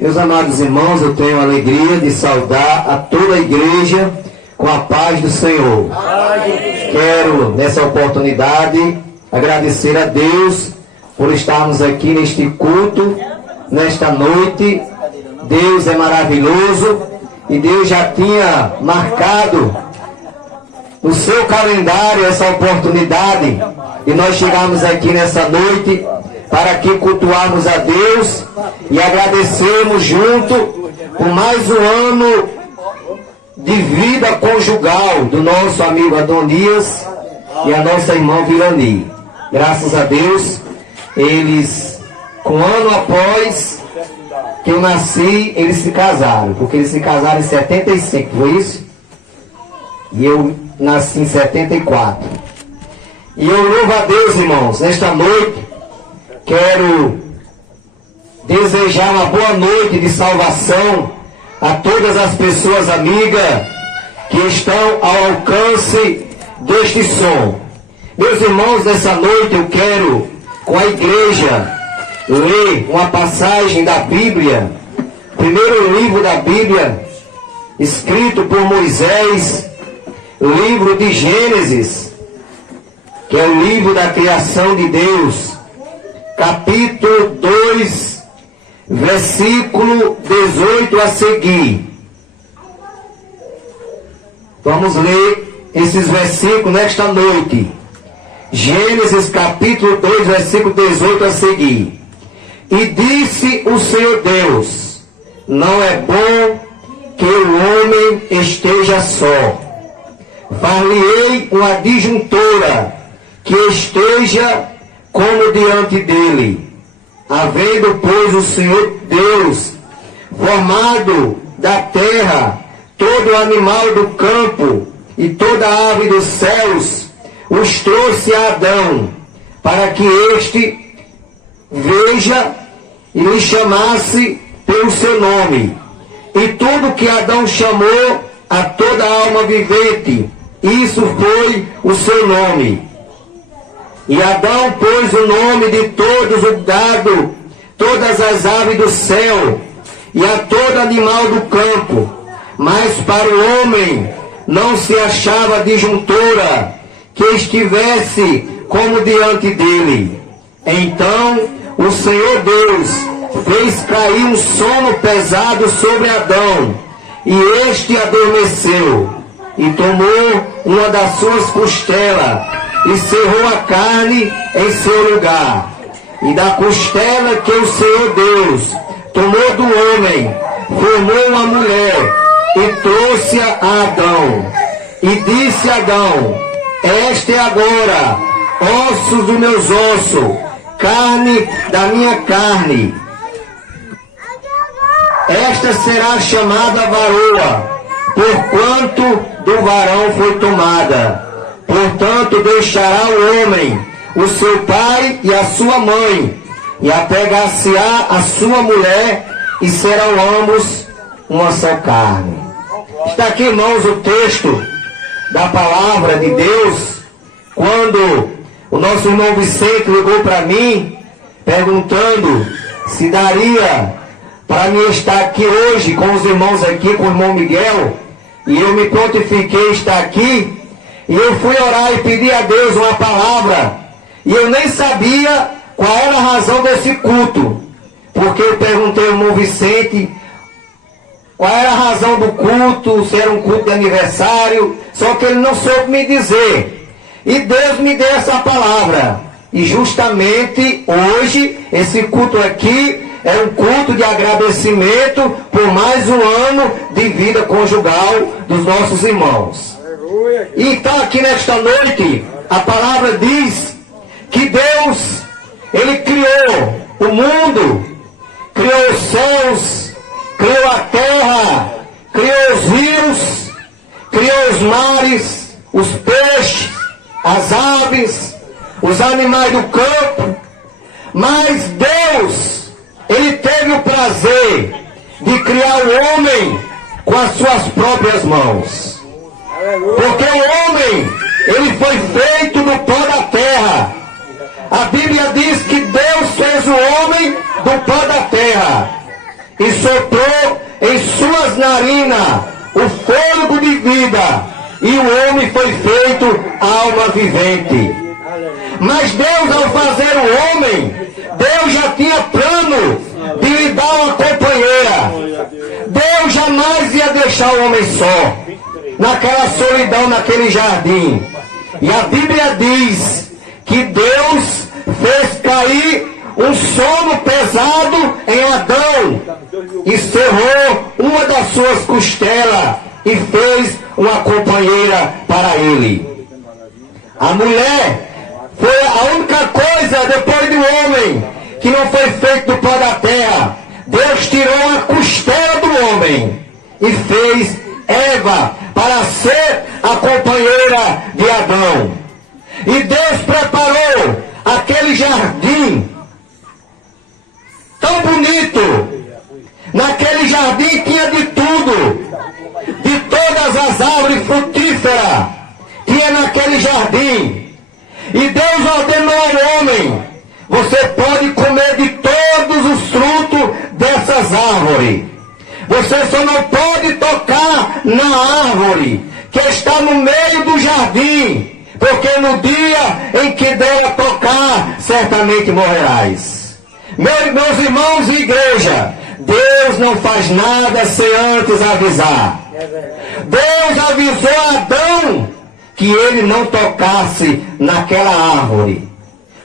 Meus amados irmãos, eu tenho a alegria de saudar a toda a igreja com a paz do Senhor. Quero, nessa oportunidade, agradecer a Deus por estarmos aqui neste culto, nesta noite. Deus é maravilhoso e Deus já tinha marcado no seu calendário essa oportunidade e nós chegamos aqui nessa noite para que cultuarmos a Deus e agradecermos junto por mais um ano de vida conjugal do nosso amigo Adonias e a nossa irmã Virani. Graças a Deus, eles, com ano após que eu nasci, eles se casaram, porque eles se casaram em 75, foi isso? E eu nasci em 74. E eu louvo a Deus, irmãos, nesta noite. Quero desejar uma boa noite de salvação a todas as pessoas amigas que estão ao alcance deste som. Meus irmãos, nessa noite eu quero, com a igreja, ler uma passagem da Bíblia, primeiro livro da Bíblia, escrito por Moisés, o livro de Gênesis, que é o livro da criação de Deus. Capítulo 2, versículo 18 a seguir. Vamos ler esses versículos nesta noite. Gênesis capítulo 2, versículo 18 a seguir. E disse o Senhor Deus: não é bom que o homem esteja só. Far-lhe-ei uma adjuntora que esteja como diante dele. Havendo, pois, o Senhor Deus formado da terra todo animal do campo e toda ave dos céus, os trouxe a Adão, para que este veja e lhe chamasse pelo seu nome. E tudo que Adão chamou a toda alma vivente, isso foi o seu nome. E Adão pôs o nome de todos o gado, todas as aves do céu, e a todo animal do campo. Mas para o homem não se achava adjuntora que estivesse como diante dele. Então o Senhor Deus fez cair um sono pesado sobre Adão, e este adormeceu, e tomou uma das suas costelas, e cerrou a carne em seu lugar. E da costela que o Senhor Deus tomou do homem, formou uma mulher, e trouxe-a a Adão. E disse Adão: este é agora ossos dos meus ossos, carne da minha carne. Esta será chamada varoa, porquanto do varão foi tomada. Portanto, deixará o homem o seu pai e a sua mãe, e apegar-se-á a sua mulher, e serão ambos uma só carne. Está aqui, irmãos, o texto da palavra de Deus, quando o nosso irmão Vicente ligou para mim, perguntando se daria para mim estar aqui hoje com os irmãos aqui, com o irmão Miguel, e eu me prontifiquei estar aqui. E eu fui orar e pedir a Deus uma palavra. E eu nem sabia qual era a razão desse culto. Porque eu perguntei ao irmão Vicente qual era a razão do culto, se era um culto de aniversário. Só que ele não soube me dizer. E Deus me deu essa palavra. E justamente hoje, esse culto aqui é um culto de agradecimento por mais um ano de vida conjugal dos nossos irmãos. Então aqui nesta noite, a palavra diz que Deus, Ele criou o mundo, criou os céus, criou a terra, criou os rios, criou os mares, os peixes, as aves, os animais do campo. Mas Deus, Ele teve o prazer de criar o homem com as suas próprias mãos. Porque o homem, ele foi feito do pó da terra. A Bíblia diz que Deus fez o homem do pó da terra. e soprou em suas narinas o fôlego de vida, e o homem foi feito alma vivente. Mas Deus, ao fazer o homem, Deus já tinha plano de lhe dar uma companheira. Deus jamais ia deixar o homem só, naquela solidão, naquele jardim. E a Bíblia diz que Deus fez cair um sono pesado em Adão, e cerrou uma das suas costelas e fez uma companheira para ele. A mulher foi a única coisa depois do homem que não foi feito do pó da terra. Deus tirou a costela do homem e fez Eva para ser a companheira de Adão. E Deus preparou aquele jardim tão bonito. Naquele jardim tinha de tudo, de todas as árvores frutíferas tinha naquele jardim. E Deus ordenou ao homem: você pode comer de todos os frutos dessas árvores, você só não pode tocar na árvore que está no meio do jardim, porque no dia em que dela tocar, certamente morrerás. Meus irmãos e igreja, Deus não faz nada sem antes avisar. Deus avisou a Adão que ele não tocasse naquela árvore,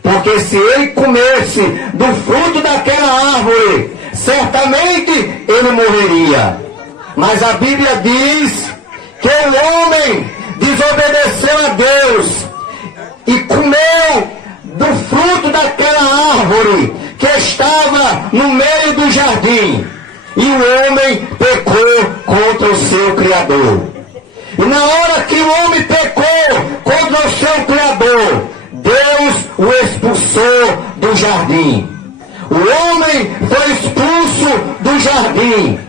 porque se ele comesse do fruto daquela árvore, certamente ele morreria. Mas a Bíblia diz que o homem desobedeceu a Deus e comeu do fruto daquela árvore que estava no meio do jardim, e o homem pecou contra o seu Criador. E na hora que o homem pecou contra o seu Criador, Deus o expulsou do jardim. O homem foi expulso do jardim.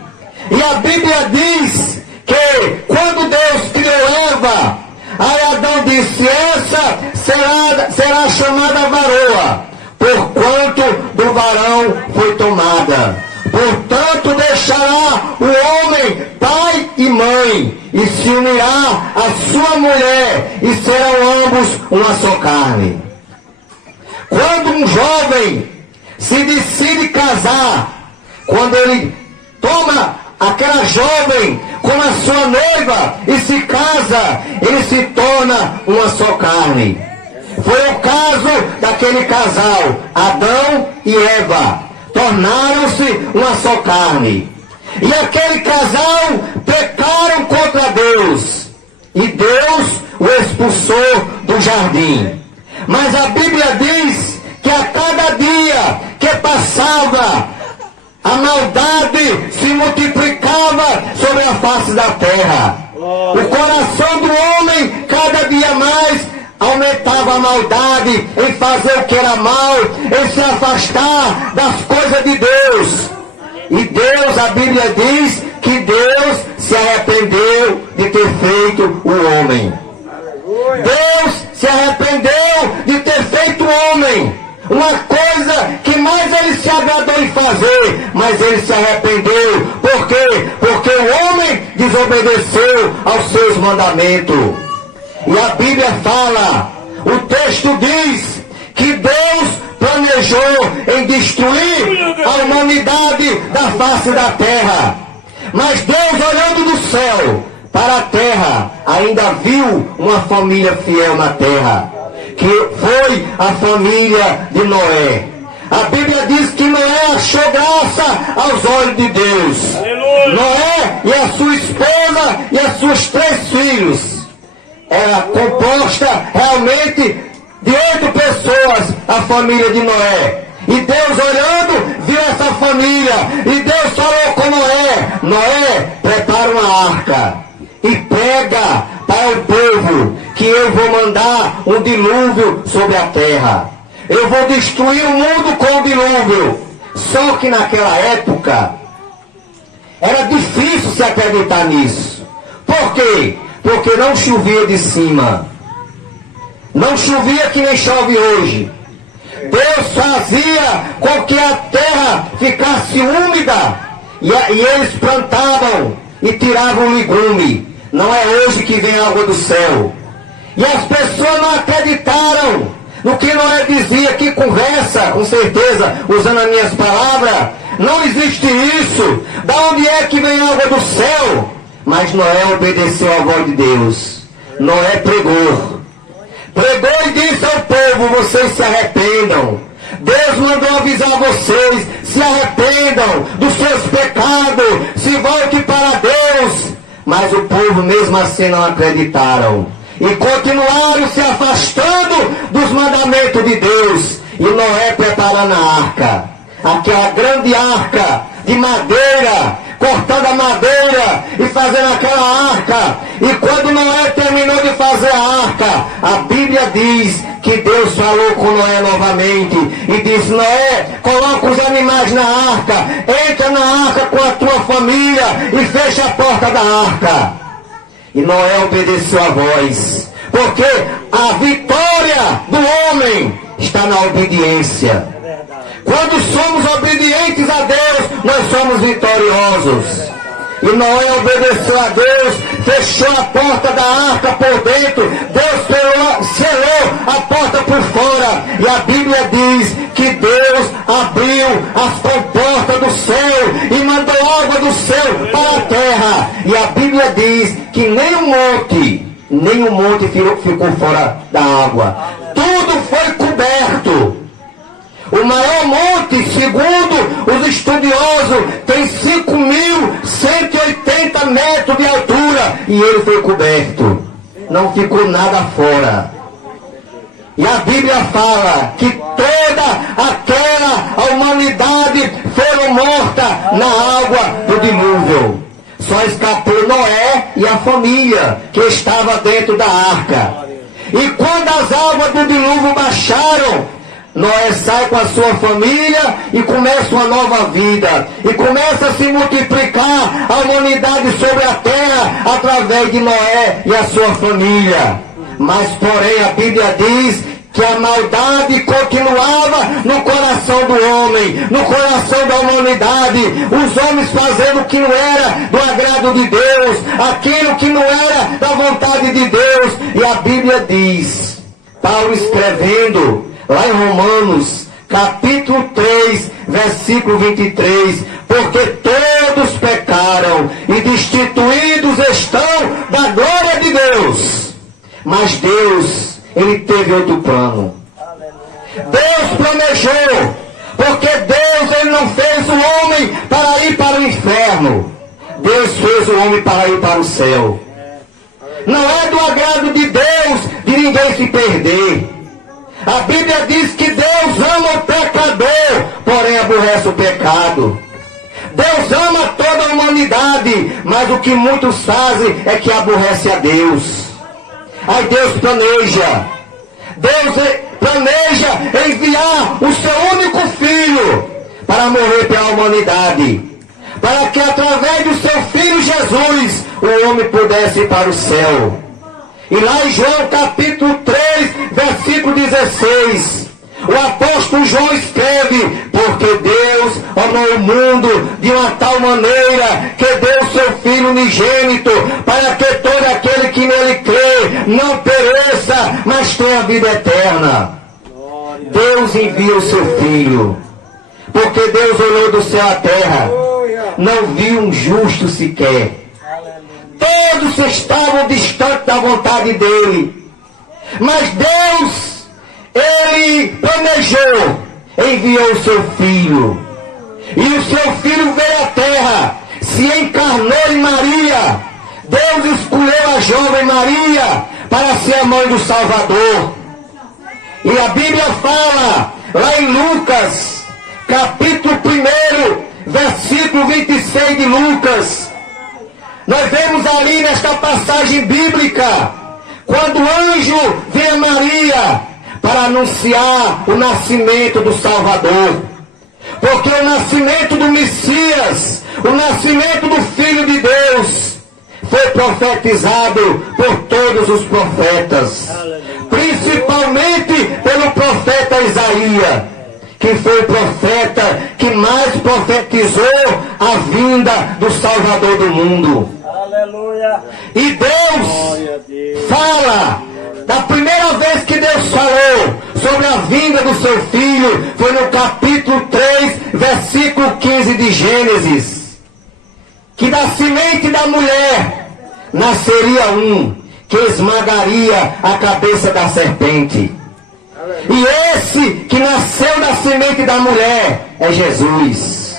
E a Bíblia diz que quando Deus criou Eva, aí Adão disse: essa será chamada varoa, porquanto do varão foi tomada. Portanto deixará o homem pai e mãe, e se unirá à sua mulher, e serão ambos uma só carne. Quando um jovem se decide casar, quando ele toma aquela jovem como a sua noiva e se casa, ele se torna uma só carne. Foi o caso daquele casal, Adão e Eva. Tornaram-se uma só carne. E aquele casal pecaram contra Deus, e Deus o expulsou do jardim. Mas a Bíblia diz que a cada dia que passava, a maldade se multiplicava sobre a face da terra. O coração do homem cada dia mais aumentava a maldade em fazer o que era mal, em se afastar das coisas de Deus. E Deus, a Bíblia diz que Deus se arrependeu de ter feito o homem. Deus se arrependeu de ter feito o homem. Uma coisa que mais ele se agradou em fazer, mas ele se arrependeu. Por quê? Porque o homem desobedeceu aos seus mandamentos. E a Bíblia fala, o texto diz que Deus planejou em destruir a humanidade da face da terra. Mas Deus, olhando do céu para a terra, ainda viu uma família fiel na terra, que foi a família de Noé. A Bíblia diz que Noé achou graça aos olhos de Deus. Aleluia. Noé e a sua esposa e as suas 3 filhos. Era composta realmente de 8 pessoas, a família de Noé. E Deus, olhando, viu essa família, e Deus falou com Noé: Noé, prepara uma arca e pega para o povo, que eu vou mandar um dilúvio sobre a terra. Eu vou destruir o mundo com o dilúvio. Só que naquela época era difícil se acreditar nisso. Por quê? Porque não chovia de cima. Não chovia que nem chove hoje. Deus fazia com que a terra ficasse úmida, E eles plantavam e tiravam o legume. Não é hoje que vem água do céu. E as pessoas não acreditaram no que Noé dizia. Que conversa, com certeza, usando as minhas palavras. Não existe isso. Da onde é que vem água do céu? Mas Noé obedeceu à voz de Deus. Noé pregou. Pregou e disse ao povo: vocês se arrependam. Deus mandou avisar vocês: se arrependam dos seus pecados, se voltem para Deus. Mas o povo mesmo assim não acreditaram. E continuaram se afastando dos mandamentos de Deus. E Noé preparando a arca. Aquela grande arca de madeira, cortando a madeira e fazendo aquela arca. E quando Noé terminou de fazer a arca, a Bíblia diz que Deus falou com Noé novamente e disse: Noé, coloca os animais na arca, entra na arca com a tua família e fecha a porta da arca. E Noé obedeceu a voz, porque a vitória do homem está na obediência. Quando somos obedientes a Deus, nós somos vitoriosos. E Noé obedeceu a Deus, fechou a porta da arca por dentro, Deus selou a porta por fora. E a Bíblia diz que Deus abriu as comportas do céu e mandou água do céu para a terra. E a Bíblia diz que nem um monte ficou fora da água. Tudo foi coberto. O maior monte, segundo os estudiosos, tem 5.180 metros de altura. E ele foi coberto. Não ficou nada fora. E a Bíblia fala que toda a humanidade foram mortas na água do dilúvio. Só escapou Noé e a família que estava dentro da arca. E quando as águas do dilúvio baixaram, Noé sai com a sua família e começa uma nova vida. E começa a se multiplicar a humanidade sobre a terra através de Noé e a sua família. Mas porém a Bíblia diz que a maldade continuava no coração do homem, no coração da humanidade. Os homens fazendo o que não era do agrado de Deus, aquilo que não era da vontade de Deus. E a Bíblia diz, Paulo escrevendo lá em Romanos, capítulo 3, versículo 23, porque todos pecaram e destituídos estão da glória de Deus. Mas Deus, Ele teve outro plano. Deus planejou, porque Deus, Ele não fez o homem para ir para o inferno. Deus fez o homem para ir para o céu. Não é do agrado de Deus de ninguém se perder. A Bíblia diz que Deus ama o pecador, porém aborrece o pecado. Deus ama toda a humanidade, mas o que muitos fazem é que aborrece a Deus. Aí Deus planeja enviar o seu único filho para morrer pela humanidade, para que através do seu filho Jesus o homem pudesse ir para o céu. E lá em João capítulo 3, versículo 16, o apóstolo João escreve: porque Deus amou o mundo de uma tal maneira que deu o seu Filho unigênito, para que todo aquele que nele crê não pereça, mas tenha vida eterna. Deus envia o seu Filho, porque Deus olhou do céu à terra, não viu um justo sequer. Todos estavam distantes da vontade dele. Mas Deus, Ele planejou, enviou o seu Filho. E o seu Filho veio à terra, se encarnou em Maria. Deus escolheu a jovem Maria para ser a mãe do Salvador. E a Bíblia fala, lá em Lucas, capítulo 1, versículo 26 de Lucas, nós vemos ali nesta passagem bíblica, quando o anjo vem a Maria para anunciar o nascimento do Salvador. Porque o nascimento do Messias, o nascimento do Filho de Deus, foi profetizado por todos os profetas. Principalmente pelo profeta Isaías, que foi o profeta que mais profetizou a vinda do Salvador do mundo. Aleluia. E Deus fala, da primeira vez que Deus falou sobre a vinda do seu filho, foi no capítulo 3, versículo 15 de Gênesis, que da semente da mulher nasceria um que esmagaria a cabeça da serpente. E esse que nasceu da semente da mulher é Jesus,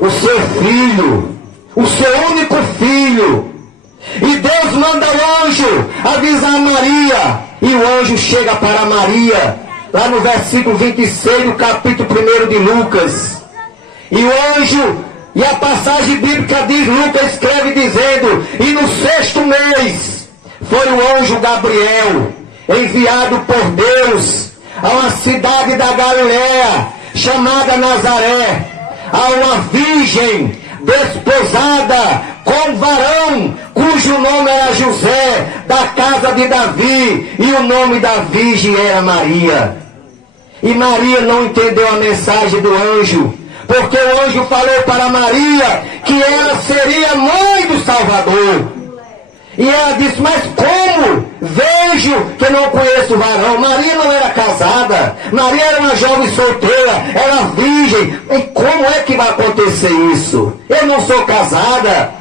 o seu filho, o seu único filho. E Deus manda o anjo avisar Maria, e o anjo chega para Maria, lá no versículo 26 do capítulo 1 de Lucas. E o anjo, e a passagem bíblica diz, Lucas escreve dizendo, e no 6º mês foi o anjo Gabriel, enviado por Deus a uma cidade da Galiléia, chamada Nazaré, a uma virgem desposada com um varão, cujo nome era José, da casa de Davi, e o nome da virgem era Maria. E Maria não entendeu a mensagem do anjo, porque o anjo falou para Maria que ela seria mãe do Salvador. E ela disse, mas como? Vejo que não conheço o varão. Maria não era casada, Maria era uma jovem solteira, era virgem. E como é que vai acontecer isso? Eu não sou casada.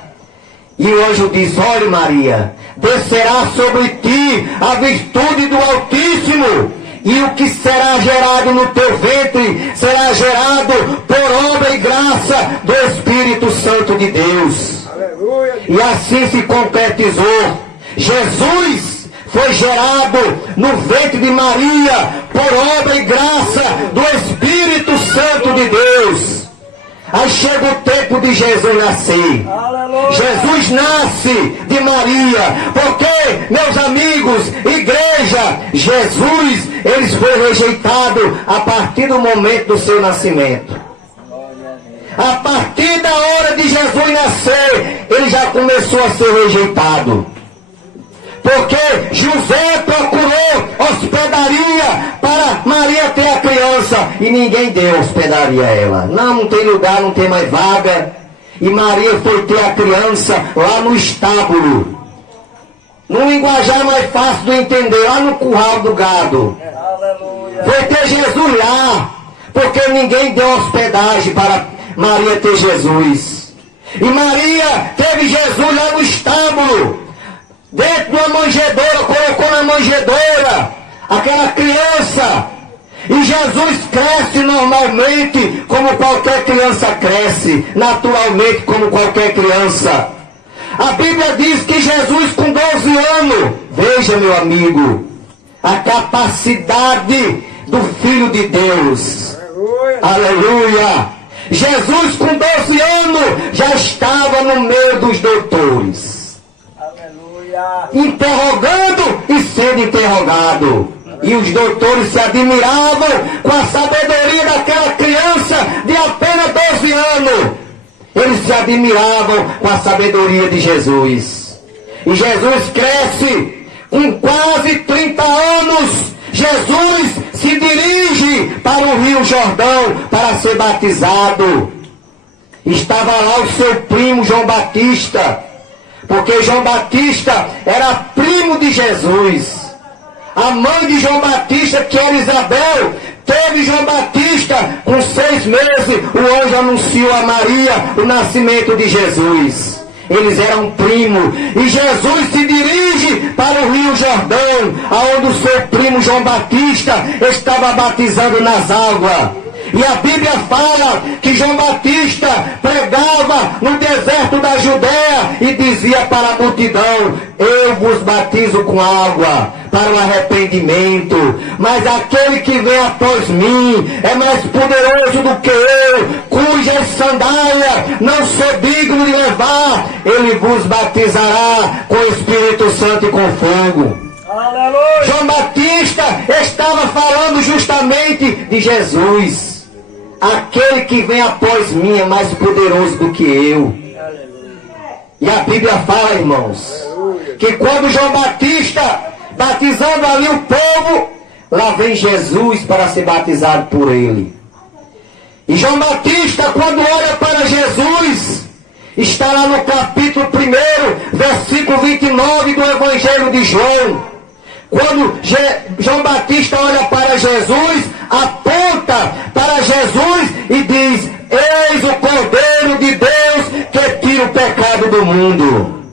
E o anjo disse, olhe Maria, descerá sobre ti a virtude do Altíssimo, e o que será gerado no teu ventre será gerado por obra e graça do Espírito Santo de Deus. Aleluia. E assim se concretizou. Jesus foi gerado no ventre de Maria por obra e graça do Espírito Santo de Deus. Aí chega o tempo de Jesus nascer. Aleluia. Jesus nasce de Maria, porque, meus amigos, igreja, Jesus, ele foi rejeitado a partir do momento do seu nascimento. A partir da hora de Jesus nascer, ele já começou a ser rejeitado. Porque José procurou hospedaria para Maria ter a criança, e ninguém deu hospedaria a ela. Não tem lugar, não tem mais vaga. E Maria foi ter a criança lá no estábulo, num linguajar mais fácil de entender, lá no curral do gado. Foi ter Jesus lá, porque ninguém deu hospedagem para Maria ter Jesus. E Maria teve Jesus lá no estábulo, dentro de uma manjedoura, colocou na manjedoura aquela criança. E Jesus cresce normalmente, como qualquer criança cresce, naturalmente, como qualquer criança. A Bíblia diz que Jesus com 12 anos, veja meu amigo, a capacidade do Filho de Deus. Aleluia! Aleluia. Jesus com 12 anos já estava no meio dos doutores, interrogando e sendo interrogado. E os doutores se admiravam com a sabedoria daquela criança de apenas 12 anos. Eles se admiravam com a sabedoria de Jesus. E Jesus cresce com quase 30 anos. Jesus se dirige para o Rio Jordão para ser batizado. Estava lá o seu primo João Batista, porque João Batista era primo de Jesus. A mãe de João Batista, que era Isabel, teve João Batista com 6 meses. O anjo anunciou a Maria o nascimento de Jesus. Eles eram primos. E Jesus se dirige para o Rio Jordão, aonde o seu primo João Batista estava batizando nas águas. E a Bíblia fala que João Batista pregava no deserto da Judéia e dizia para a multidão, eu vos batizo com água para o arrependimento, mas aquele que vem após mim é mais poderoso do que eu, cujas sandálias não sou digno de levar, ele vos batizará com o Espírito Santo e com fogo. Aleluia. João Batista estava falando justamente de Jesus. Aquele que vem após mim é mais poderoso do que eu. E a Bíblia fala, irmãos, que quando João Batista, batizando ali o povo, lá vem Jesus para ser batizado por ele. E João Batista, quando olha para Jesus, está lá no capítulo 1, versículo 29 do Evangelho de João. Quando João Batista olha para Jesus, aponta para Jesus e diz: eis o Cordeiro de Deus que tira o pecado do mundo.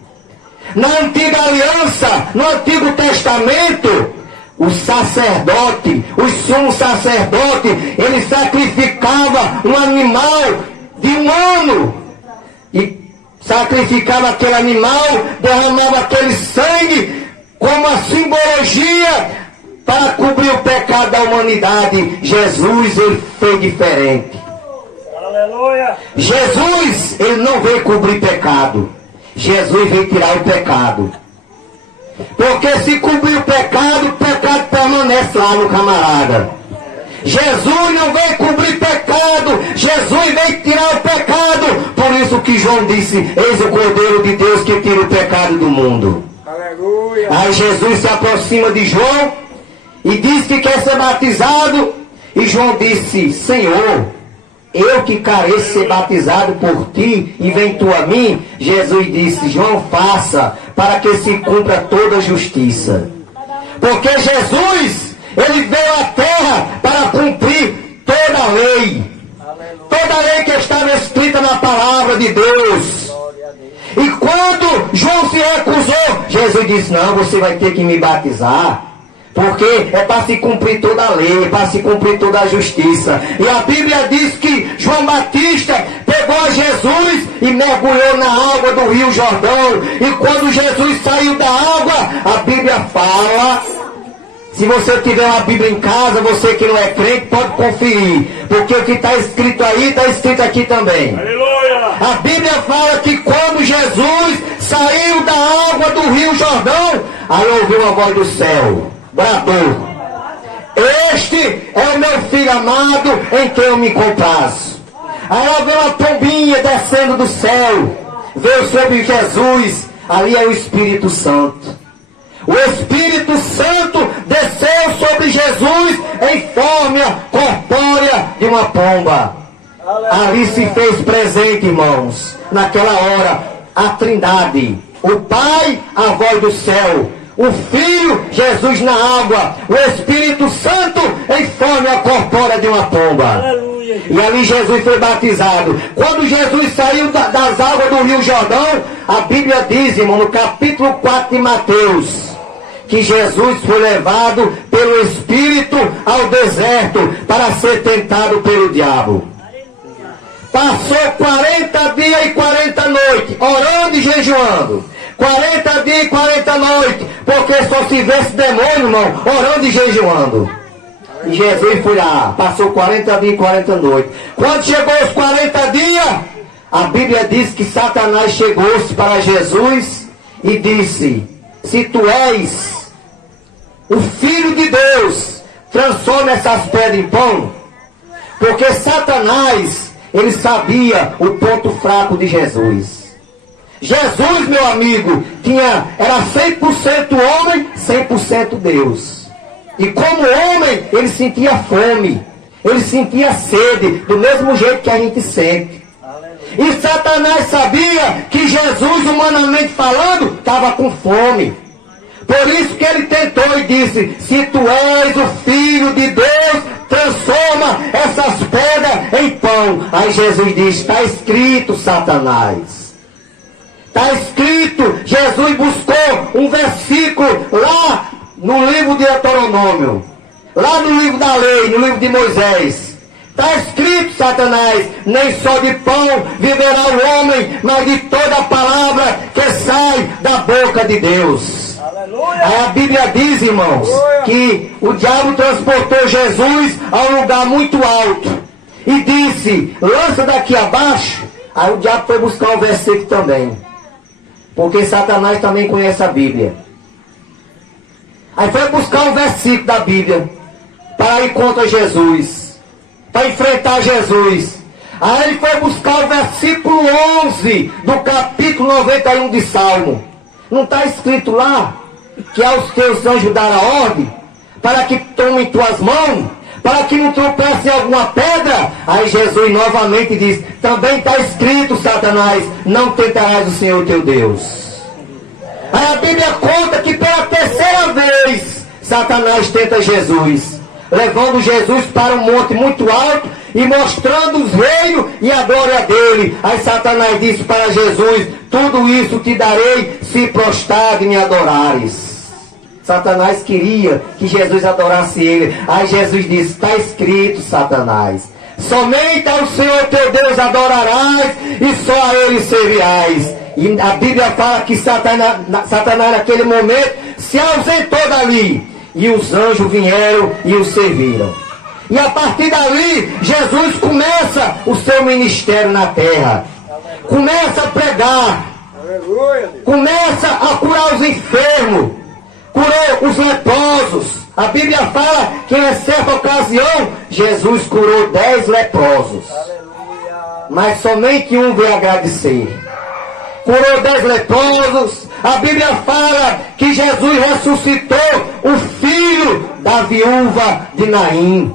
Na antiga aliança, no Antigo Testamento, o sacerdote, o sumo sacerdote, ele sacrificava um animal de um ano. E sacrificava aquele animal, derramava aquele sangue como a simbologia para cobrir o pecado da humanidade. Jesus, ele foi diferente. Aleluia. Jesus, ele não veio cobrir pecado. Jesus veio tirar o pecado. Porque se cobrir o pecado permanece lá no camarada. Jesus não veio cobrir pecado, Jesus veio tirar o pecado. Por isso que João disse: eis o Cordeiro de Deus que tira o pecado do mundo. Aleluia. Aí Jesus se aproxima de João e diz que quer ser batizado. E João disse: Senhor, eu que careço ser batizado por ti, e vem tu a mim? Jesus disse: João, faça, para que se cumpra toda a justiça. Porque Jesus, ele veio à terra para cumprir toda a lei. Toda a lei que estava escrita na palavra de Deus. E quando João se recusou, Jesus disse: não, você vai ter que me batizar. Porque é para se cumprir toda a lei, é para se cumprir toda a justiça. E a Bíblia diz que João Batista pegou a Jesus e mergulhou na água do Rio Jordão. E quando Jesus saiu da água, a Bíblia fala... Se você tiver uma Bíblia em casa, você que não é crente, pode conferir. Porque o que está escrito aí, está escrito aqui também. Aleluia. A Bíblia fala que quando Jesus saiu da água do Rio Jordão, aí ouviu uma voz do céu, bradou: este é o meu filho amado, em quem eu me comprazo. Aí ela veio uma pombinha descendo do céu, veio sobre Jesus, ali é o Espírito Santo. O Espírito Santo desceu sobre Jesus em forma corpórea de uma pomba. Ali se fez presente, irmãos, naquela hora, a Trindade. O Pai, a voz do céu. O Filho, Jesus na água. O Espírito Santo em forma corpórea de uma pomba. Aleluia. E ali Jesus foi batizado. Quando Jesus saiu das águas do Rio Jordão, a Bíblia diz, irmão, no capítulo 4 de Mateus, que Jesus foi levado pelo Espírito ao deserto para ser tentado pelo diabo. Passou 40 dias e 40 noites, orando e jejuando. 40 dias e 40 noites, porque só se vê esse demônio, irmão, orando e jejuando. E Jesus foi lá, passou 40 dias e 40 noites. Quando chegou os 40 dias, a Bíblia diz que Satanás chegou-se para Jesus e disse: se tu és o Filho de Deus, transforma essas pedras em pão. Porque Satanás, ele sabia o ponto fraco de Jesus. Jesus, meu amigo, era 100% homem, 100% Deus. E como homem, ele sentia fome, ele sentia sede, do mesmo jeito que a gente sente. E Satanás sabia que Jesus, humanamente falando, estava com fome. Por isso que ele tentou e disse: se tu és o Filho de Deus, transforma essas pedras em pão. Aí Jesus diz: está escrito, Satanás. Está escrito. Jesus buscou um versículo lá no livro de Deuteronômio, lá no livro da lei, no livro de Moisés. Está escrito, Satanás: nem só de pão viverá o homem, mas de toda a palavra que sai da boca de Deus. Aí a Bíblia diz, irmãos, que o diabo transportou Jesus a um lugar muito alto e disse: lança daqui abaixo. Aí o diabo foi buscar um versículo também, porque Satanás também conhece a Bíblia. Aí foi buscar um versículo da Bíblia para ir contra Jesus, para enfrentar Jesus. Aí ele foi buscar o versículo 11 do capítulo 91 de Salmo. Não está escrito lá que aos teus anjos dar a ordem para que tomem tuas mãos, para que não tropece em alguma pedra. Aí Jesus novamente diz, também está escrito, Satanás, não tentarás o Senhor teu Deus. Aí a Bíblia conta que pela terceira vez, Satanás tenta Jesus, levando Jesus para um monte muito alto e mostrando os reinos e a glória dele. Aí Satanás disse para Jesus, tudo isso te darei se prostrado e me adorares. Satanás queria que Jesus adorasse ele. Aí Jesus disse, está escrito, Satanás, somente ao Senhor teu Deus adorarás e só a ele servirás. E a Bíblia fala que Satanás naquele momento se ausentou dali. E os anjos vieram e o serviram. E a partir dali, Jesus começa o seu ministério na terra. Começa a pregar. Começa a curar os enfermos. Curou os leprosos. A Bíblia fala que em certa ocasião, Jesus curou 10 leprosos. Mas somente um veio agradecer. Curou 10 leprosos. A Bíblia fala que Jesus ressuscitou o filho da viúva de Naim.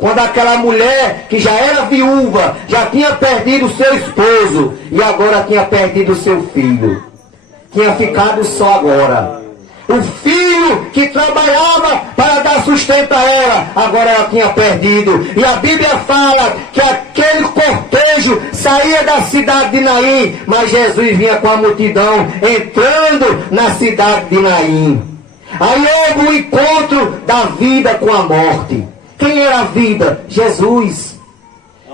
Quando aquela mulher que já era viúva, já tinha perdido o seu esposo e agora tinha perdido o seu filho. Tinha ficado só agora. O filho que trabalhava para dar sustento a ela, agora ela tinha perdido. E a Bíblia fala que aquele cortejo saía da cidade de Naim, mas Jesus vinha com a multidão entrando na cidade de Naim. Aí houve o encontro da vida com a morte. Quem era a vida? Jesus.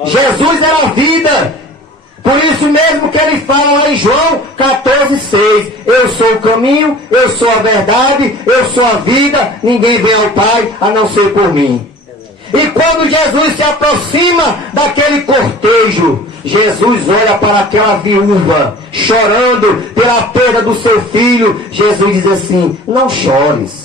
Jesus era a vida. Por isso mesmo que ele fala lá em João 14,6. Eu sou o caminho, eu sou a verdade, eu sou a vida. Ninguém vem ao Pai a não ser por mim. E quando Jesus se aproxima daquele cortejo, Jesus olha para aquela viúva, chorando pela perda do seu filho. Jesus diz assim, não chores.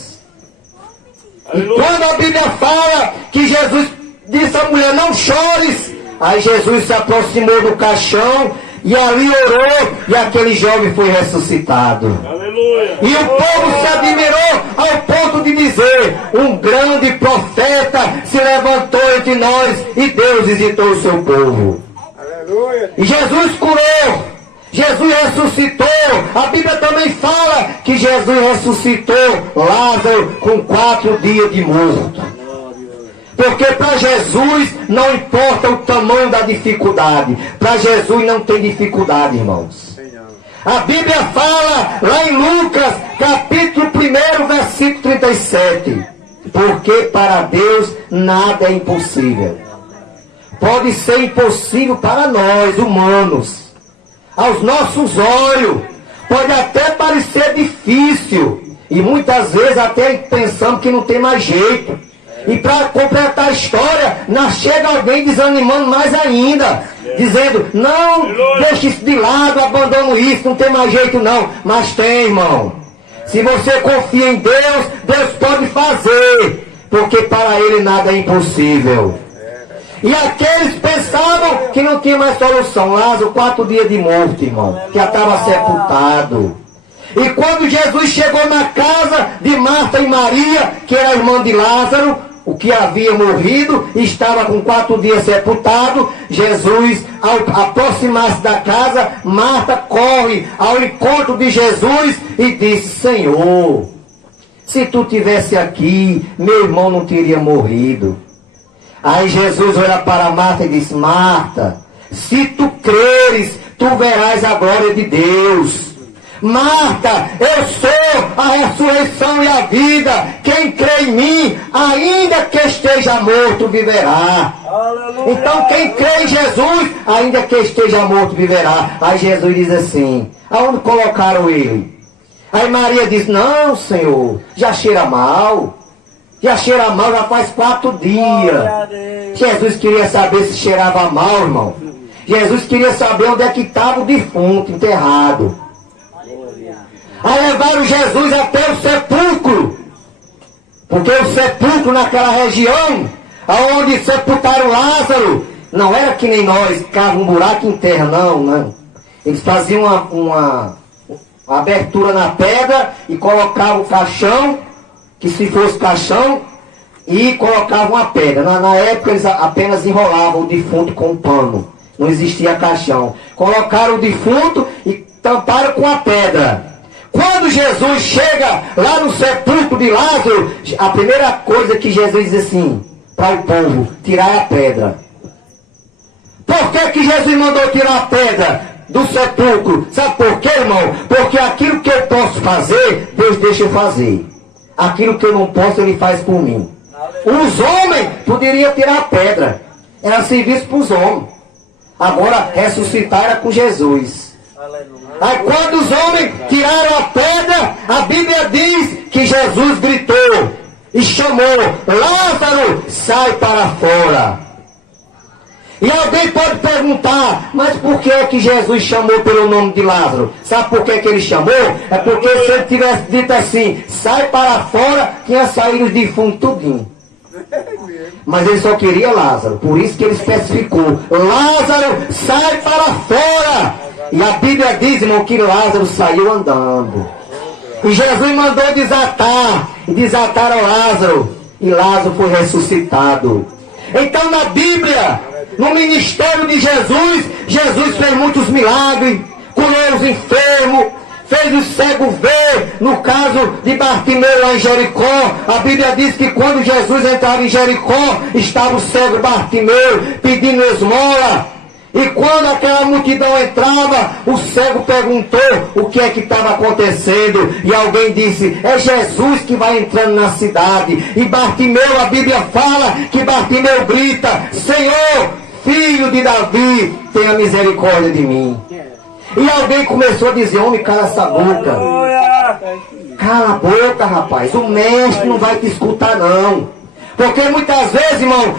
E quando a Bíblia fala que Jesus disse à mulher, não chores, aí Jesus se aproximou do caixão e ali orou e aquele jovem foi ressuscitado. Aleluia. E o povo se admirou ao ponto de dizer, um grande profeta se levantou entre nós e Deus visitou o seu povo. Aleluia. E Jesus curou, Jesus ressuscitou. A Bíblia também fala que Jesus ressuscitou Lázaro com 4 dias de morto. Porque para Jesus não importa o tamanho da dificuldade. Para Jesus não tem dificuldade, irmãos. A Bíblia fala lá em Lucas, capítulo 1, versículo 37. Porque para Deus nada é impossível. Pode ser impossível para nós, humanos. Aos nossos olhos. Pode até parecer difícil. E muitas vezes até pensamos que não tem mais jeito. E para completar a história, chega alguém desanimando mais ainda. Dizendo, não, deixe isso de lado, abandono isso, não tem mais jeito não. Mas tem, irmão. Se você confia em Deus, Deus pode fazer. Porque para Ele nada é impossível. E aqueles pensavam que não tinha mais solução. Lázaro, 4 dias de morte, irmão. Que já estava sepultado. E quando Jesus chegou na casa de Marta e Maria, que era irmã de Lázaro, o que havia morrido, estava com 4 dias sepultado. Jesus, ao aproximar-se da casa, Marta corre ao encontro de Jesus e disse, Senhor, se tu tivesse aqui, meu irmão não teria morrido. Aí Jesus olha para Marta e diz, Marta, se tu creres, tu verás a glória de Deus. Marta, eu sou a ressurreição e a vida. Quem crê em mim, ainda que esteja morto, viverá. Aleluia. Então quem crê em Jesus, ainda que esteja morto, viverá. Aí Jesus diz assim, aonde colocaram ele? Aí Maria diz, não, Senhor, já cheira mal. Já cheira mal, já faz 4 dias. Jesus queria saber se cheirava mal, irmão. Jesus queria saber onde é que estava o defunto, enterrado. Aí levaram Jesus até o sepulcro. Porque o sepulcro naquela região, onde sepultaram Lázaro, não era que nem nós, cavam um buraco em terra, não. Eles faziam uma abertura na pedra e colocavam o caixão, que se fosse caixão, e colocavam uma pedra. Na época eles apenas enrolavam o defunto com um pano. Não existia caixão. Colocaram o defunto e tamparam com a pedra. Quando Jesus chega lá no sepulcro de Lázaro, a primeira coisa que Jesus diz assim para o povo: tirar a pedra. Por que Jesus mandou tirar a pedra do sepulcro? Sabe por quê, irmão? Porque aquilo que eu posso fazer, Deus deixa eu fazer. Aquilo que eu não posso, Ele faz por mim. Os homens poderiam tirar a pedra. Era serviço para os homens. Agora, ressuscitar era com Jesus. Aí quando os homens tiraram a pedra, a Bíblia diz que Jesus gritou e chamou: Lázaro, sai para fora. E alguém pode perguntar: mas por que é que Jesus chamou pelo nome de Lázaro? Sabe por que é que ele chamou? É porque se ele tivesse dito assim: sai para fora, tinha saído os defuntos tudinho. Mas ele só queria Lázaro, por isso que ele especificou: Lázaro, sai para fora. E a Bíblia diz, irmão, que Lázaro saiu andando. E Jesus mandou desatar, e desataram Lázaro, e Lázaro foi ressuscitado. Então na Bíblia, no ministério de Jesus, Jesus fez muitos milagres, curou os enfermos, fez o cego ver. No caso de Bartimeu lá em Jericó, a Bíblia diz que quando Jesus entrava em Jericó, estava o cego Bartimeu pedindo esmola. E quando aquela multidão entrava, o cego perguntou o que é que estava acontecendo. E alguém disse: é Jesus que vai entrando na cidade. E Bartimeu, a Bíblia fala que Bartimeu grita: Senhor, filho de Davi, tenha misericórdia de mim. E alguém começou a dizer: homem, cala essa boca. Cala a boca, rapaz. O mestre não vai te escutar, não. Porque muitas vezes, irmão,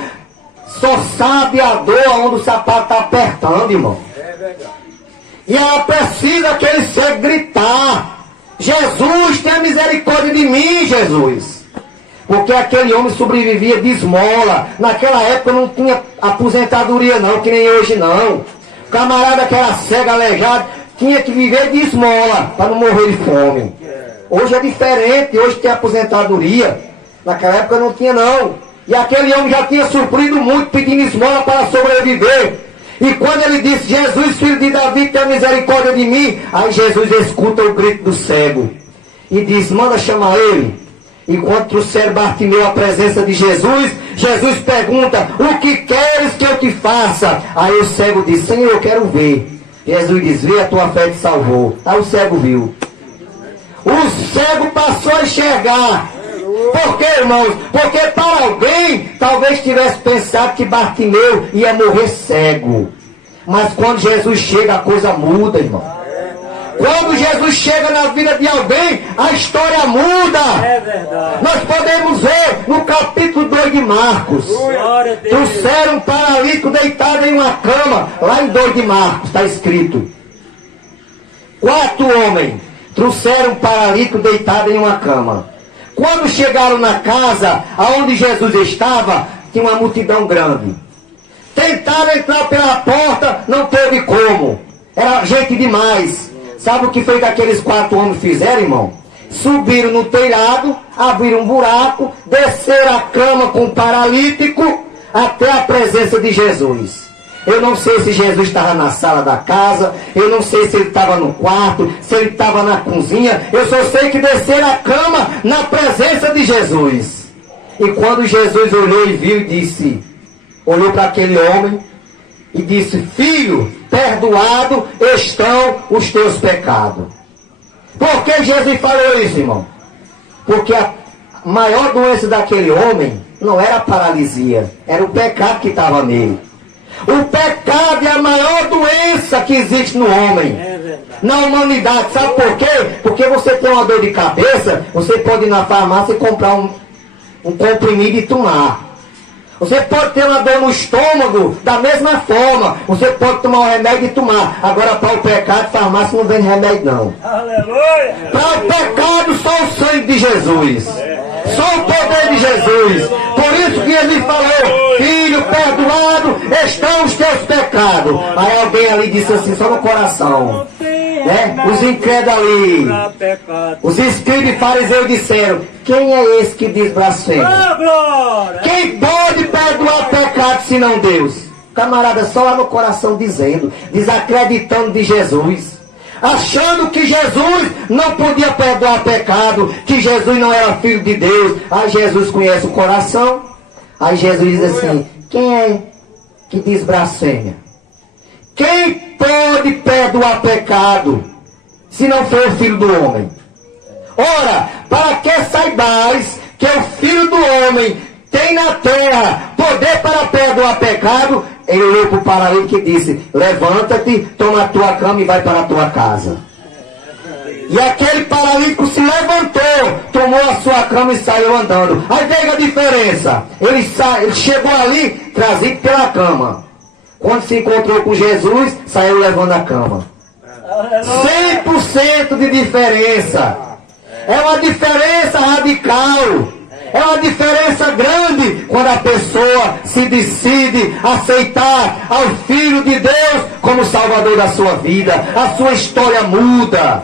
só sabe a dor onde o sapato está apertando, irmão. É verdade. E ela precisa aquele cego gritar: Jesus, tenha misericórdia de mim, Jesus. Porque aquele homem sobrevivia de esmola. Naquela época não tinha aposentadoria não, que nem hoje não. O camarada que era cego, aleijado, tinha que viver de esmola para não morrer de fome. Hoje é diferente, hoje tem aposentadoria. Naquela época não tinha não. E aquele homem já tinha sofrido muito pedindo esmola para sobreviver. E quando ele disse: Jesus, filho de Davi, tenha misericórdia de mim, aí Jesus escuta o grito do cego e diz: manda chamar ele. E quando trouxeram Bartimeu à presença de Jesus, Jesus pergunta: o que queres que eu te faça? Aí o cego diz: Senhor, eu quero ver. Jesus diz: vê, a tua fé te salvou. Aí o cego viu. O cego passou a enxergar. Por quê, irmãos? Porque para alguém talvez tivesse pensado que Bartimeu ia morrer cego. Mas quando Jesus chega, a coisa muda, irmão. Quando Jesus chega na vida de alguém, a história muda. É verdade. Nós podemos ver no capítulo 2 de Marcos. Trouxeram um paralítico deitado em uma cama. Lá em 2 de Marcos está escrito: 4 homens trouxeram um paralítico deitado em uma cama. Quando chegaram na casa aonde Jesus estava, tinha uma multidão grande. Tentaram entrar pela porta, não teve como. Era gente demais. Sabe o que foi que aqueles 4 homens fizeram, irmão? Subiram no telhado, abriram um buraco, desceram a cama com o paralítico até a presença de Jesus. Eu não sei se Jesus estava na sala da casa, eu não sei se ele estava no quarto, se ele estava na cozinha, eu só sei que desceram a cama na presença de Jesus. E quando Jesus olhou e viu e disse, olhou para aquele homem e disse: filho, perdoado estão os teus pecados. Por que Jesus falou isso, irmão? Porque a maior doença daquele homem não era a paralisia, era o pecado que estava nele. O pecado é a maior doença que existe no homem, na humanidade. Sabe por quê? Porque você tem uma dor de cabeça, você pode ir na farmácia e comprar um comprimido e tomar. Você pode ter uma dor no estômago, da mesma forma. Você pode tomar um remédio e tomar. Agora, para o pecado, farmácia não vende remédio, não. Aleluia! Para o pecado, só o sangue de Jesus. Só o poder de Jesus. Por isso que ele falou: filho, perdoado estão os teus pecados. Aí alguém ali disse assim, só no coração. Os incrédulos ali, os escribas e fariseus disseram: quem é esse que diz blasfêmia? Oh, glória! Quem pode perdoar pecado senão Deus? Camarada, só lá no coração dizendo, desacreditando de Jesus, achando que Jesus não podia perdoar pecado, que Jesus não era filho de Deus. Aí Jesus conhece o coração. Aí Jesus diz assim: quem é que diz blasfêmia? Quem pode perdoar pecado se não for o Filho do Homem? Ora, para que saibais que o Filho do Homem tem na terra poder para perdoar pecado, ele olhou para o paralítico e disse: levanta-te, toma a tua cama e vai para a tua casa. E aquele paralítico se levantou, tomou a sua cama e saiu andando. Aí veja a diferença. Ele chegou ali, trazido pela cama. Quando se encontrou com Jesus, saiu levando a cama. 100% de diferença. É uma diferença radical. É uma diferença grande quando a pessoa se decide aceitar ao Filho de Deus como Salvador da sua vida. A sua história muda.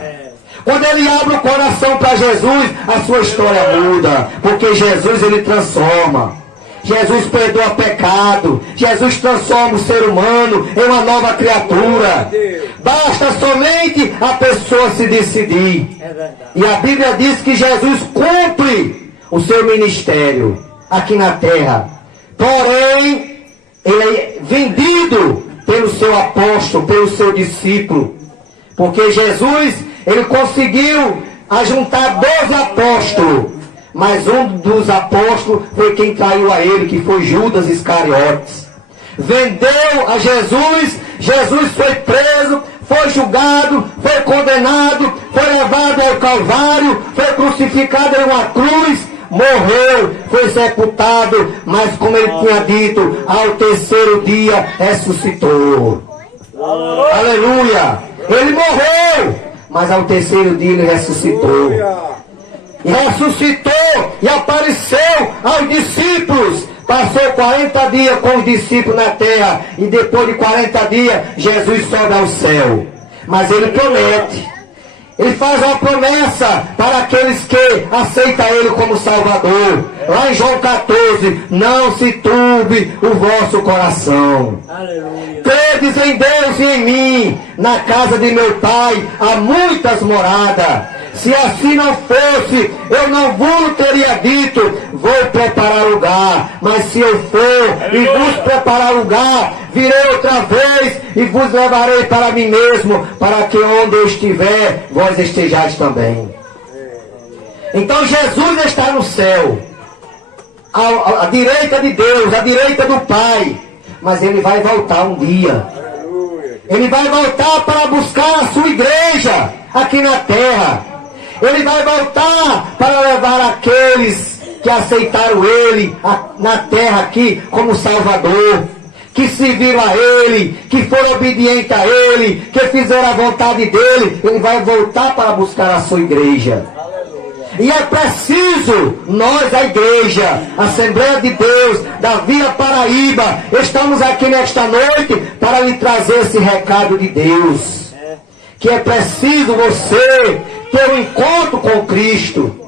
Quando ele abre o coração para Jesus, a sua história muda. Porque Jesus, ele transforma. Jesus perdoa pecado. Jesus transforma o ser humano em uma nova criatura. Basta somente a pessoa se decidir. E a Bíblia diz que Jesus cumpre o seu ministério aqui na terra. Porém, ele é vendido pelo seu apóstolo, pelo seu discípulo. Porque Jesus, ele conseguiu ajuntar 12 apóstolos. Mas um dos apóstolos foi quem traiu a ele, que foi Judas Iscariotes. Vendeu a Jesus, Jesus foi preso, foi julgado, foi condenado, foi levado ao Calvário, foi crucificado em uma cruz, morreu, foi sepultado, mas como ele tinha dito, ao terceiro dia ressuscitou. Aleluia! Ele morreu, mas ao terceiro dia ele ressuscitou. E ressuscitou e apareceu aos discípulos. Passou 40 dias com os discípulos na terra. E depois de 40 dias, Jesus sobe ao céu. Mas ele promete. Ele faz uma promessa para aqueles que aceitam ele como Salvador. Lá em João 14, não se turbe o vosso coração. Aleluia. Credes em Deus e em mim. Na casa de meu Pai há muitas moradas. Se assim não fosse, eu não vos teria dito, vou preparar lugar. Mas se eu for e vos preparar lugar, virei outra vez e vos levarei para mim mesmo, para que onde eu estiver, vós estejais também. Então Jesus está no céu, à direita de Deus, à direita do Pai. Mas ele vai voltar um dia. Ele vai voltar para buscar a sua igreja aqui na terra. Ele vai voltar para levar aqueles que aceitaram ele na terra aqui como Salvador, que serviram a ele, que foram obedientes a ele, que fizeram a vontade dele. Ele vai voltar para buscar a sua igreja. E é preciso, nós, a igreja, a Assembleia de Deus, da Vila Paraíba, estamos aqui nesta noite para lhe trazer esse recado de Deus. Que é preciso você ter um encontro com Cristo,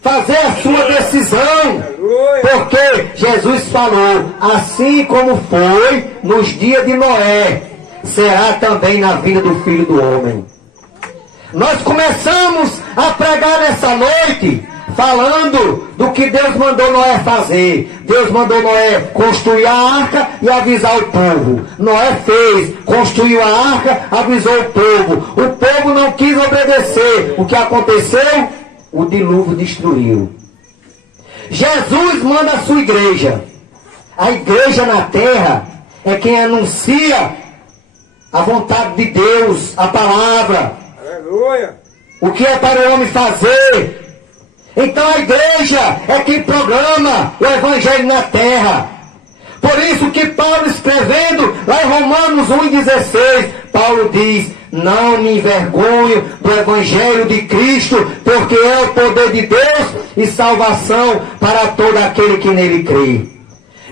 fazer a sua decisão, porque Jesus falou, assim como foi nos dias de Noé, será também na vida do Filho do Homem. Nós começamos a pregar nessa noite, falando do que Deus mandou Noé fazer. Deus mandou Noé construir a arca e avisar o povo. Noé fez, construiu a arca, avisou o povo. O povo não quis obedecer. O que aconteceu? O dilúvio destruiu. Jesus manda a sua igreja. A igreja na terra é quem anuncia a vontade de Deus, a palavra. Aleluia. O que é para o homem fazer? Então a igreja é quem programa o evangelho na terra. Por isso que Paulo, escrevendo lá em Romanos 1,16, Paulo diz, não me envergonho do evangelho de Cristo, porque é o poder de Deus e salvação para todo aquele que nele crê.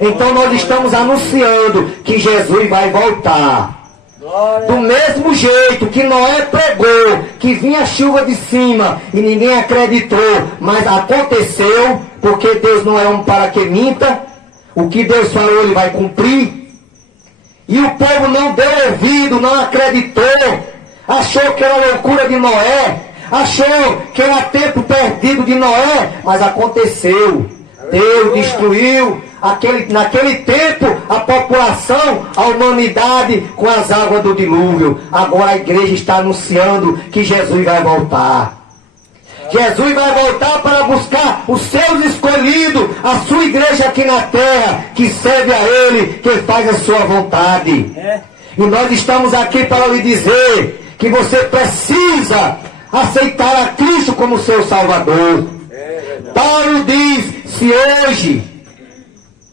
Então nós estamos anunciando que Jesus vai voltar. Do mesmo jeito que Noé pregou, que vinha chuva de cima e ninguém acreditou, mas aconteceu, porque Deus não é homem para que minta, o que Deus falou ele vai cumprir. E o povo não deu ouvido, não acreditou, achou que era loucura de Noé, achou que era tempo perdido de Noé, mas aconteceu. Deus destruiu naquele tempo a população, a humanidade com as águas do dilúvio. Agora a igreja está anunciando que Jesus vai voltar. Jesus vai voltar para buscar os seus escolhidos, a sua igreja aqui na terra, que serve a Ele, que faz a sua vontade. E nós estamos aqui para lhe dizer que você precisa aceitar a Cristo como seu Salvador. Paulo diz, se hoje,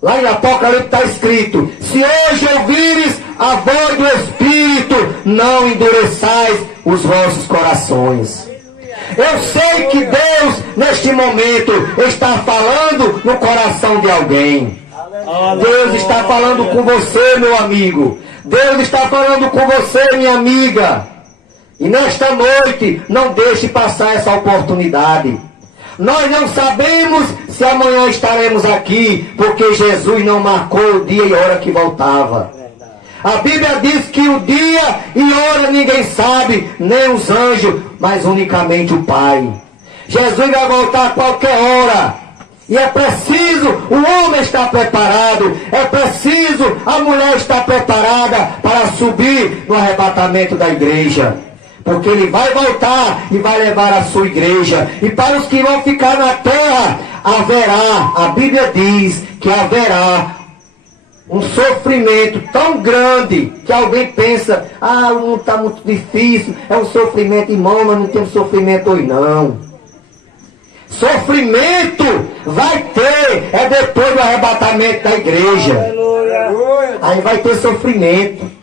lá em Apocalipse está escrito, se hoje ouvires a voz do Espírito, não endureçais os vossos corações. Eu sei que Deus, neste momento, está falando no coração de alguém. Deus está falando com você, meu amigo. Deus está falando com você, minha amiga. E nesta noite, não deixe passar essa oportunidade. Nós não sabemos se amanhã estaremos aqui, porque Jesus não marcou o dia e hora que voltava. A Bíblia diz que o dia e hora ninguém sabe, nem os anjos, mas unicamente o Pai. Jesus vai voltar a qualquer hora. E é preciso o homem estar preparado, é preciso a mulher estar preparada para subir no arrebatamento da igreja. Porque ele vai voltar e vai levar a sua igreja. E para os que vão ficar na terra, haverá, a Bíblia diz que haverá um sofrimento tão grande que alguém pensa, o mundo está muito difícil, é um sofrimento, irmão, mas não tem sofrimento hoje não. Sofrimento vai ter, é depois do arrebatamento da igreja. Aí vai ter sofrimento.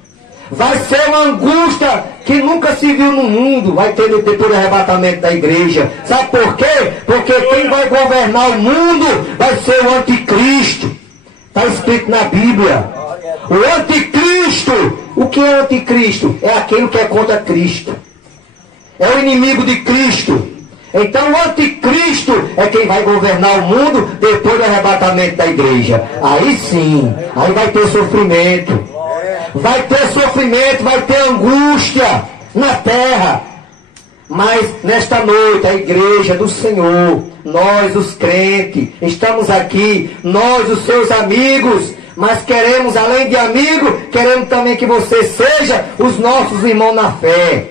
Vai ser uma angústia que nunca se viu no mundo, vai ter depois do arrebatamento da igreja. Sabe por quê? Porque quem vai governar o mundo vai ser o anticristo. Está escrito na Bíblia. O anticristo. O que é o anticristo? É aquele que é contra Cristo. É o inimigo de Cristo. Então o anticristo é quem vai governar o mundo depois do arrebatamento da igreja. Aí sim, aí vai ter sofrimento. Vai ter sofrimento, vai ter angústia na terra. Mas nesta noite, a igreja do Senhor, nós os crentes, estamos aqui, nós os seus amigos, mas queremos, além de amigo, queremos também que você seja os nossos irmãos na fé.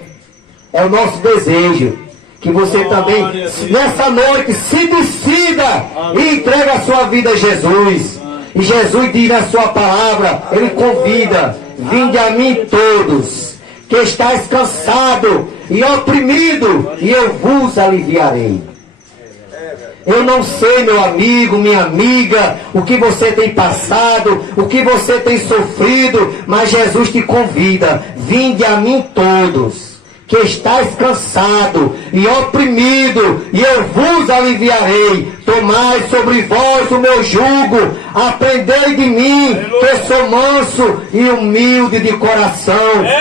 É o nosso desejo. Que você também, nessa noite, se decida e entregue a sua vida a Jesus. E Jesus diz na sua palavra, Ele convida, vinde a mim todos, que estáis cansado e oprimido, e eu vos aliviarei. Eu não sei, meu amigo, minha amiga, o que você tem passado, o que você tem sofrido, mas Jesus te convida, vinde a mim todos, que estáis cansado e oprimido, e eu vos aliviarei. Tomai sobre vós o meu jugo, aprendei de mim, que sou manso e humilde de coração,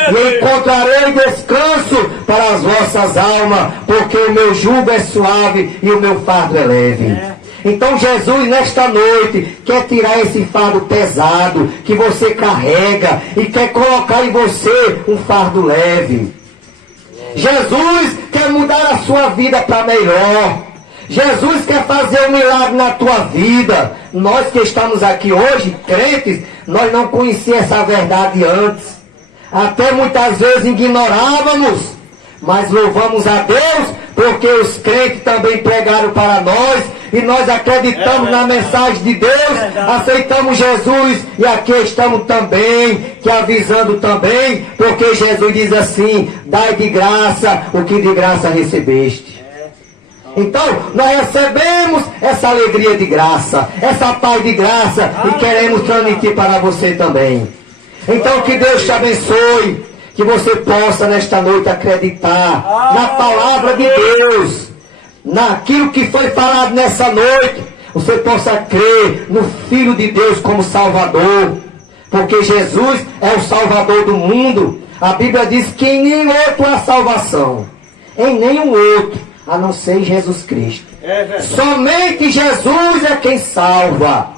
e encontrarei descanso para as vossas almas, porque o meu jugo é suave e o meu fardo é leve. Então Jesus nesta noite quer tirar esse fardo pesado que você carrega e quer colocar em você um fardo leve. Jesus quer mudar a sua vida para melhor. Jesus quer fazer um milagre na tua vida. Nós que estamos aqui hoje, crentes, nós não conhecíamos essa verdade antes. Até muitas vezes ignorávamos. Mas louvamos a Deus, porque os crentes também pregaram para nós. E nós acreditamos na mensagem de Deus, aceitamos Jesus. E aqui estamos também, que avisando também, porque Jesus diz assim, dai de graça o que de graça recebeste. Então, nós recebemos essa alegria de graça, essa paz de graça, e queremos transmitir para você também. Então, que Deus te abençoe, que você possa nesta noite acreditar na palavra de Deus, naquilo que foi falado nessa noite, você possa crer no Filho de Deus como Salvador, porque Jesus é o Salvador do mundo. A Bíblia diz que em nenhum outro há salvação. Em nenhum outro, a não ser em Jesus Cristo. É verdade. Somente Jesus é quem salva.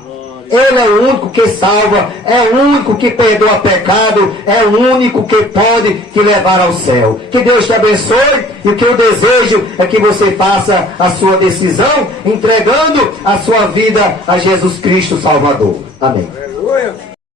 Ele é o único que salva, é o único que perdoa pecado, é o único que pode te levar ao céu. Que Deus te abençoe, e o que eu desejo é que você faça a sua decisão, entregando a sua vida a Jesus Cristo Salvador. Amém. Aleluia.